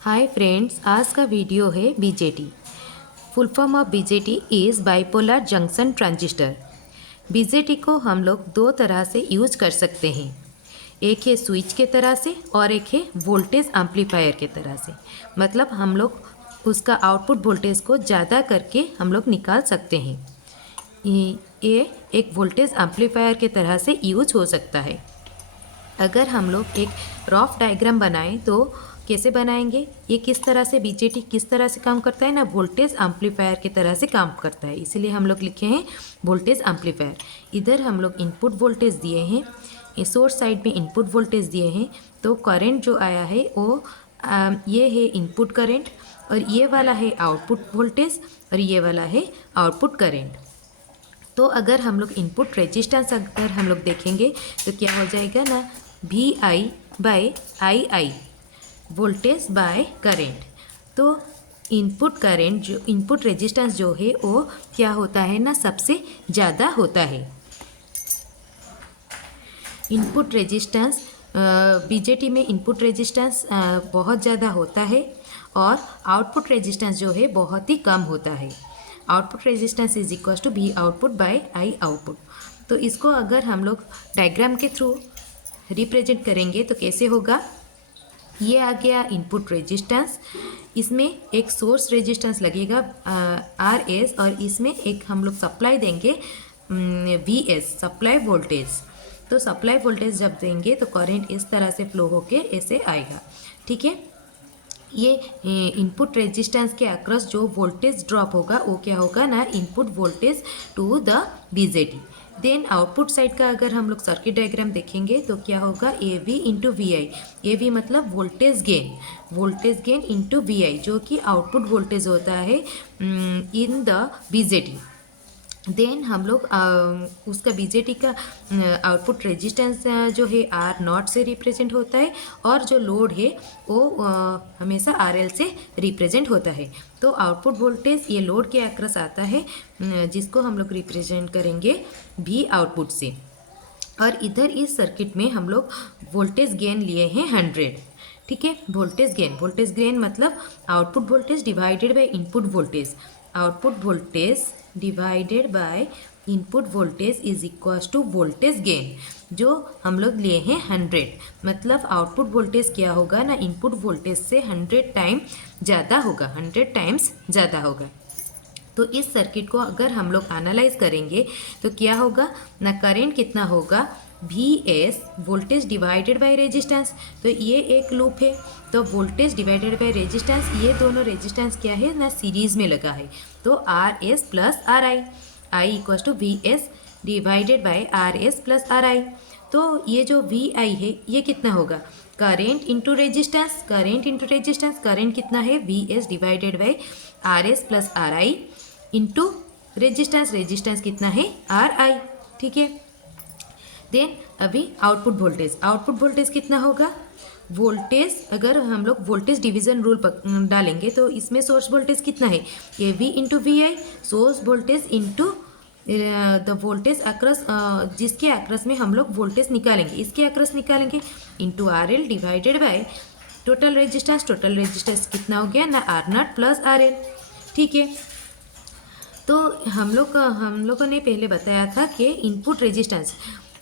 Hi friends, आज का video है BJT. Full form of BJT is bipolar junction transistor. BJT को हम लोग दो तरह से यूज कर सकते हैं, एक है स्विच के तरह से और एक है वोल्टेज एम्पलीफायर के तरह से। मतलब हम लोग उसका आउटपुट वोल्टेज को ज़्यादा करके हम लोग निकाल सकते हैं। ये एक वोल्टेज एम्पलीफायर के तरह से यूज हो सकता है। अगर हम लोग एक रफ डायग्राम बनाएं तो कैसे बनाएंगे, ये किस तरह से बीजेटी किस तरह से काम करता है ना, वोल्टेज एम्पलीफायर की तरह से काम करता है। इसीलिए हम लोग लिखे हैं वोल्टेज एम्पलीफायर। इधर हम लोग इनपुट वोल्टेज दिए हैं, सोर्स साइड में इनपुट वोल्टेज दिए हैं। तो करंट जो आया है वो ये है इनपुट करंट, और ये वाला है आउटपुट वोल्टेज, और ये वाला है आउटपुट करंट। तो अगर हम लोग इनपुट रेजिस्टेंस अगर हम लोग देखेंगे तो क्या हो जाएगा ना, V I by I I, voltage by current. तो इनपुट करेंट जो इनपुट रेजिस्टेंस जो है वो क्या होता है ना, सबसे ज़्यादा होता है। इनपुट रेजिस्टेंस बीजेटी में इनपुट रेजिस्टेंस बहुत ज़्यादा होता है और आउटपुट रेजिस्टेंस जो है बहुत ही कम होता है। Output resistance is equal to V output by I output. तो इसको अगर हम लोग डायग्राम के थ्रू रिप्रेजेंट करेंगे तो कैसे होगा, ये आ गया इनपुट रेजिस्टेंस, इसमें एक सोर्स रेजिस्टेंस लगेगा आर एस, और इसमें एक हम लोग सप्लाई देंगे वी एस, सप्लाई वोल्टेज। तो सप्लाई वोल्टेज जब देंगे तो करंट इस तरह से फ्लो होके ऐसे आएगा, ठीक है। ये इनपुट रेजिस्टेंस के अक्रॉस जो वोल्टेज ड्रॉप होगा वो क्या होगा ना, input voltage to the BJT. Then output side का अगर हम लोग सर्किट डायग्राम देखेंगे तो क्या होगा, A V into V I. A V मतलब voltage gain into V I, जो कि आउटपुट वोल्टेज होता है इन द बीजेटी। देन हम लोग उसका बीजेटी का आउटपुट रेजिस्टेंस जो है आर नॉट से रिप्रेजेंट होता है, और जो लोड है वो हमेशा आर एल से रिप्रेजेंट होता है। तो आउटपुट वोल्टेज ये लोड के अक्रॉस आता है, जिसको हम लोग रिप्रेजेंट करेंगे भी आउटपुट से। और इधर इस सर्किट में हम लोग वोल्टेज गेन लिए हैं 100, ठीक है। वोल्टेज गेन मतलब output voltage divided by input voltage. Output voltage divided by input voltage is equal to voltage gain, जो हम लोग लिए हैं 100। मतलब आउटपुट वोल्टेज क्या होगा ना, इनपुट वोल्टेज से 100 टाइम ज़्यादा होगा, 100 टाइम्स ज़्यादा होगा। तो इस सर्किट को अगर हम लोग एनालाइज करेंगे तो क्या होगा ना, करंट कितना होगा, V S voltage divided by resistance. तो ये एक लूप है, तो वोल्टेज डिवाइडेड बाय रेजिस्टेंस, ये दोनों रेजिस्टेंस क्या है ना, सीरीज में लगा है। तो R S plus R I, I equal to V S divided by R S plus R I. तो ये जो वी आई है ये कितना होगा, करेंट इंटू रेजिस्टेंस, करंट कितना है, we S divided by R S plus R I into resistance कितना है, आर आई, ठीक है। देन अभी आउटपुट वोल्टेज कितना होगा, वोल्टेज अगर हम लोग वोल्टेज डिवीजन रूल डालेंगे तो इसमें सोर्स वोल्टेज कितना है, A V into V I, source voltage into the voltage across, जिसके अक्रॉस में हम लोग वोल्टेज निकालेंगे, इसके अक्रॉस निकालेंगे, into R L divided by total resistance कितना हो गया ना, R not plus R L, ठीक है। तो हम लोगों ने पहले बताया था कि इनपुट रेजिस्टेंस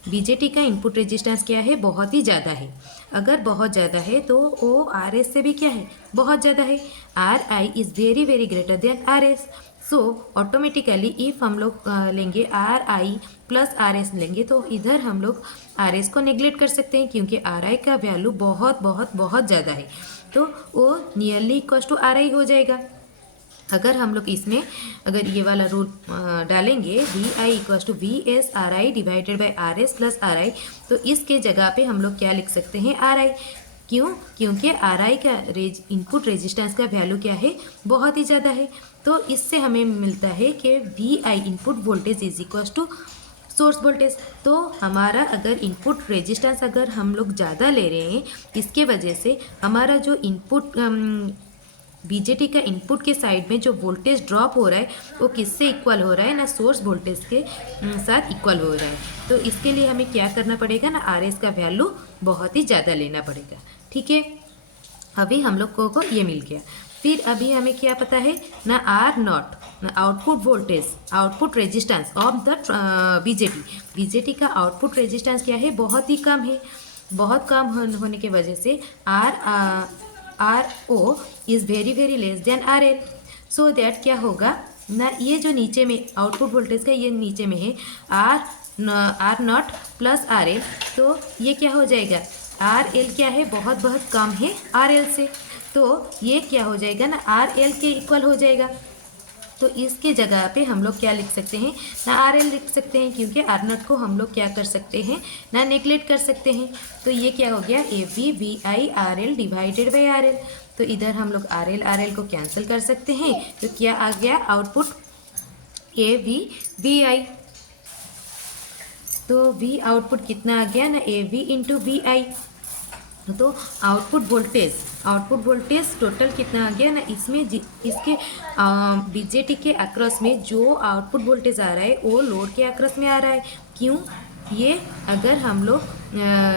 बीजेटी का इनपुट रेजिस्टेंस क्या है, बहुत ही ज़्यादा है। अगर बहुत ज़्यादा है तो वो आर एस से भी क्या है, बहुत ज़्यादा है। Are I is very very greater than R S. So automatically if हम लोग लेंगे are I plus R S लेंगे तो इधर हम लोग आर एस को नेग्लेक्ट कर सकते हैं, क्योंकि आर आई का वैल्यू बहुत बहुत बहुत ज़्यादा है। तो वो nearly equal to R I हो जाएगा। अगर हम लोग इसमें अगर ये वाला रूल डालेंगे, V I equal to V S R I divided by R S plus R I, तो इसके जगह पे हम लोग क्या लिख सकते हैं, आर आई। क्यों, क्योंकि आर आई का इनपुट रेजिस्टेंस का वैल्यू क्या है, बहुत ही ज़्यादा है। तो इससे हमें मिलता है कि V I input voltage is equal to source voltage. तो हमारा अगर इनपुट रेजिस्टेंस अगर हम लोग ज़्यादा ले रहे हैं, इसके वजह से हमारा जो इनपुट बीजेटी का इनपुट के साइड में जो वोल्टेज ड्रॉप हो रहा है वो किससे इक्वल हो रहा है ना, सोर्स वोल्टेज के साथ इक्वल हो रहा है। तो इसके लिए हमें क्या करना पड़ेगा ना, आर एस का वैल्यू बहुत ही ज़्यादा लेना पड़ेगा, ठीक है। अभी हम लोग को ये मिल गया। फिर अभी हमें क्या पता है ना, R not output voltage, output resistance of the BJT. BJT का आउटपुट रेजिस्टेंस क्या है, बहुत ही कम है। बहुत कम होने की वजह से R O is very very less than R L. So that क्या होगा ना, ये जो नीचे में आउटपुट वोल्टेज का ये नीचे में है R not plus R L, तो ये क्या हो जाएगा, आर एल क्या है, बहुत बहुत कम है आर एल से, तो ये क्या हो जाएगा ना, आर एल के इक्वल हो जाएगा। तो इसके जगह पे हम लोग क्या लिख सकते हैं ना, आर एल लिख सकते हैं, क्योंकि आर नॉट को हम लोग क्या कर सकते हैं ना, नेगलेक्ट कर सकते हैं। तो ये क्या हो गया, A V V I R L divided by R L. तो इधर हम लोग आर एल को कैंसिल कर सकते हैं, तो क्या आ गया output, A V V I. तो वी आउटपुट कितना आ गया ना, ए वी इंटू वी आई। तो आउटपुट वोल्टेज टोटल कितना आ गया ना, इसमें इसके बीजेटी के अक्रॉस में जो आउटपुट वोल्टेज आ रहा है वो लोड के अक्रॉस में आ रहा है। क्यों, ये अगर हम लोग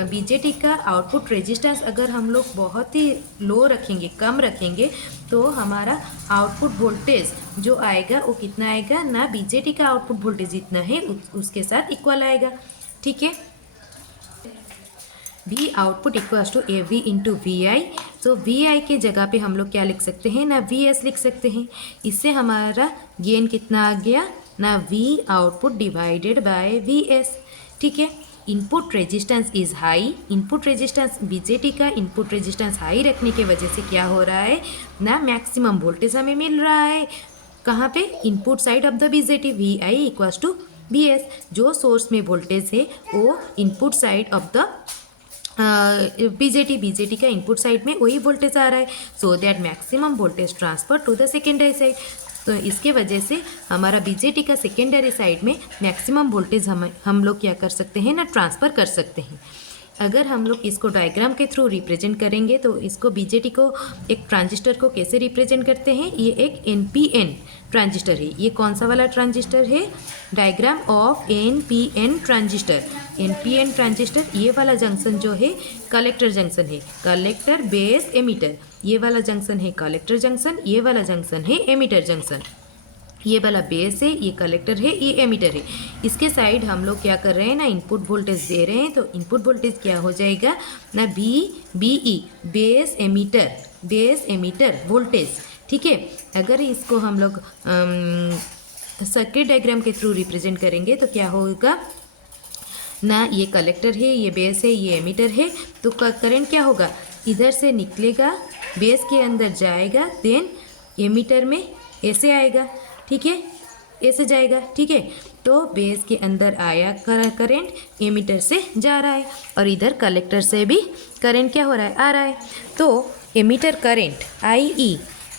बीजेटी का आउटपुट रेजिस्टेंस अगर हम लोग बहुत ही लो रखेंगे, कम रखेंगे, तो हमारा आउटपुट वोल्टेज जो आएगा वो कितना आएगा ना, बीजेटी का आउटपुट वोल्टेज जितना है उसके साथ इक्वल आएगा। ठीक है, V output equals to A V into V I. तो वी आई के जगह पे हम लोग क्या लिख सकते हैं ना, वी एस लिख सकते हैं। इससे हमारा गेन कितना आ गया ना, we output divided by V S. ठीक है, input resistance is high. Input resistance BJT का इनपुट रेजिस्टेंस हाई रखने की वजह से क्या हो रहा है ना, मैक्सिमम वोल्टेज हमें मिल रहा है। कहाँ पे, input side of the BJT, V I equals to V S. जो सोर्स में वोल्टेज है वो input side of the BJT का इनपुट साइड में वही वोल्टेज आ रहा है, so that maximum voltage transfer to the secondary side. तो इसके वजह से हमारा बीजेटी का सेकेंडरी साइड में मैक्सिमम वोल्टेज हम लोग क्या कर सकते हैं ना, ट्रांसफ़र कर सकते हैं। अगर हम लोग इसको डायग्राम के थ्रू रिप्रेजेंट करेंगे तो इसको बीजेटी को एक ट्रांजिस्टर को कैसे रिप्रेजेंट करते हैं, ये एक एनपीएन ट्रांजिस्टर है। ये कौन सा वाला ट्रांजिस्टर है, diagram of NPN transistor. NPN transistor, ये वाला जंक्शन जो है कलेक्टर जंक्शन है, कलेक्टर बेस एमीटर। ये वाला जंक्शन है कलेक्टर जंक्शन, ये वाला जंक्शन है एमीटर जंक्शन। ये वाला बेस है, ये कलेक्टर है, ये एमीटर है। इसके साइड हम लोग क्या कर रहे हैं ना, इनपुट वोल्टेज दे रहे हैं। तो इनपुट वोल्टेज क्या हो जाएगा ना, BE बेस एमीटर वोल्टेज। ठीक है, अगर इसको हम लोग सर्किट डायग्राम के थ्रू रिप्रेजेंट करेंगे तो क्या होगा ना, ये कलेक्टर है, ये बेस है, ये एमीटर है। तो करंट क्या होगा, इधर से निकलेगा, बेस के अंदर जाएगा, देन एमीटर में ऐसे आएगा। ठीक है, ऐसे जाएगा। ठीक है, तो बेस के अंदर आया करंट, एमीटर से जा रहा है, और इधर कलेक्टर से भी करंट क्या हो रहा है, आ रहा है। तो emitter current IE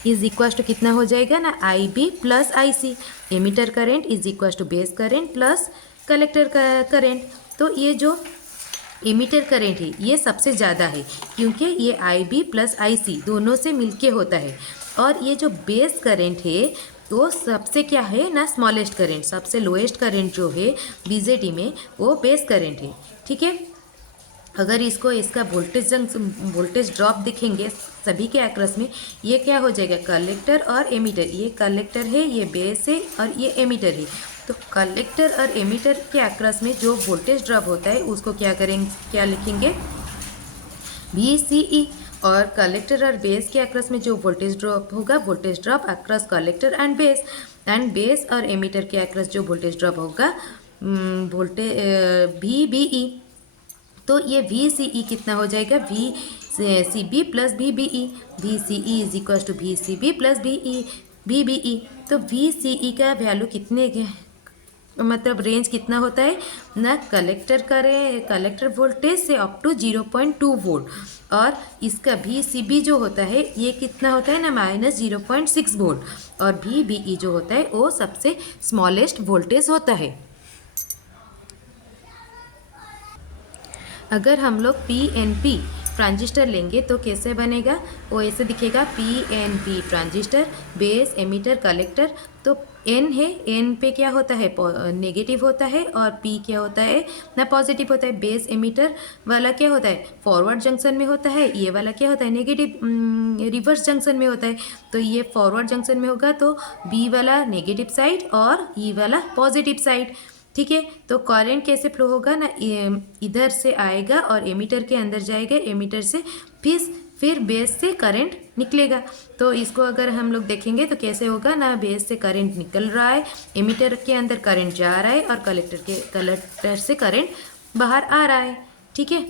is equal to कितना हो जाएगा ना, IB plus IC। Emitter current is equal to base current plus collector current. तो ये जो एमीटर करंट है ये सबसे ज़्यादा है, क्योंकि ये IB प्लस IC दोनों से मिलके होता है। और ये जो बेस करंट है तो सबसे क्या है ना, स्मॉलेस्ट करंट, सबसे लोएस्ट करंट जो है बीजेटी में वो बेस करंट है। ठीक है, अगर इसको इसका वोल्टेज ड्रॉप दिखेंगे सभी के अक्रॉस में, ये क्या हो जाएगा, कलेक्टर और एमीटर। ये कलेक्टर है, ये बेस है, और ये एमीटर है। तो कलेक्टर और एमीटर के अक्रॉस में जो वोल्टेज ड्रॉप होता है उसको क्या करेंगे, क्या लिखेंगे, VCE। और कलेक्टर और बेस के अक्रॉस में जो वोल्टेज ड्रॉप होगा, voltage drop across collector and base और एमीटर के अक्रॉस जो वोल्टेज ड्रॉप होगा, VBE। तो ये VCE कितना हो जाएगा, VCB plus VBE। VCE is equal to VCB plus VBE। तो VCE का वैल्यू कितने मतलब रेंज कितना होता है ना, कलेक्टर वोल्टेज से अप टू 0.2 वोल्ट, और इसका VCB जो होता है ये कितना होता है ना, -0.6 वोल्ट, और VBE जो होता है वो सबसे स्मॉलेस्ट वोल्टेज होता है। अगर हम लोग PNP ट्रांजिस्टर लेंगे तो कैसे बनेगा, वो ऐसे दिखेगा, PNP transistor, base emitter collector. तो एन है, एन पे क्या होता है नेगेटिव होता है, और पी क्या होता है ना पॉजिटिव होता है। बेस एमिटर वाला क्या होता है फॉरवर्ड जंक्शन में होता है, ये वाला क्या होता है नेगेटिव रिवर्स जंक्शन में होता है। तो ये फॉरवर्ड जंक्शन में होगा तो बी वाला नेगेटिव साइड और ई वाला पॉजिटिव साइड। ठीक है, तो करंट कैसे फ्लो होगा ना, इधर से आएगा और एमीटर के अंदर जाएगा, एमीटर से फिर बेस से करंट निकलेगा। तो इसको अगर हम लोग देखेंगे तो कैसे होगा ना, बेस से करंट निकल रहा है, एमीटर के अंदर करंट जा रहा है और कलेक्टर से करंट बाहर आ रहा है। ठीक है।